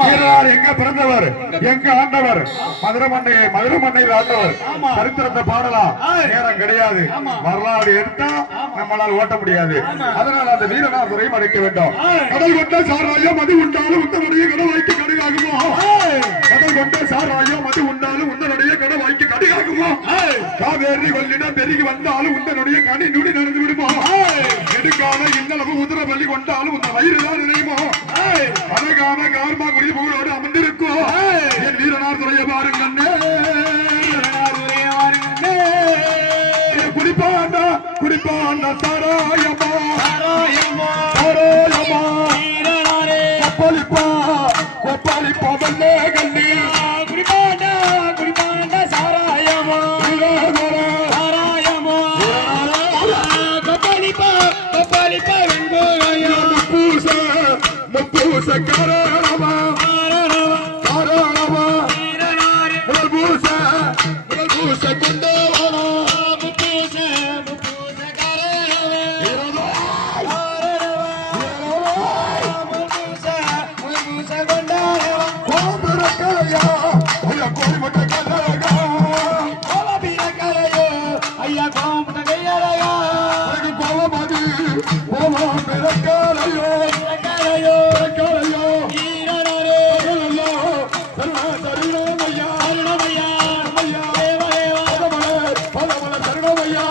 வீரனார் எங்க பிறந்தவர்? எங்க ஆண்டவர்? மதுரை மண்ணை மதுரை மண்ணையில் ஆண்டவர் சரித்திரத்தை பாடலாம். நேரம் கிடையாது. வரலாறு எடுத்தா நம்மளால் ஓட்ட முடியாது. அதனால அந்த வீரனார் துறையும் அடைக்க வேண்டும் கடல் கொண்ட சாராயம் மது உண்டாலும் உத்தனுடைய கடவாய்க்கு கடுகாகுமோ? கடல் கொண்ட சாராயம் மது உண்டாலும் உந்தனுடைய கடவாய்க்கு கடுகாகுமோ? காவேரி கொள்ளிடம் பெருகி வந்தாலும் உந்தனுடைய கனி நுடி நடந்து விடுமோ? எடுக்காத இன்னளவு உதிர பள்ளி கொண்டாலும் உந்த வயிறு தான் நினைமோ அழகான வீரனார். துறைய பாருங்க குடிப்பாண்டா குடிப்பாண்டா சாராயமா சாராயமா கொப்பளிப்பா கொப்பளிப்பா கண்ணி முப்பூச முப்பூச காரணமா எனக்கு கோபமது கோபம் பிறக்கலையோ? பிறக்கலையோ? ஐயோ. சர்வ சரணமையா சரணமையா பதமல பதமல சரணமையா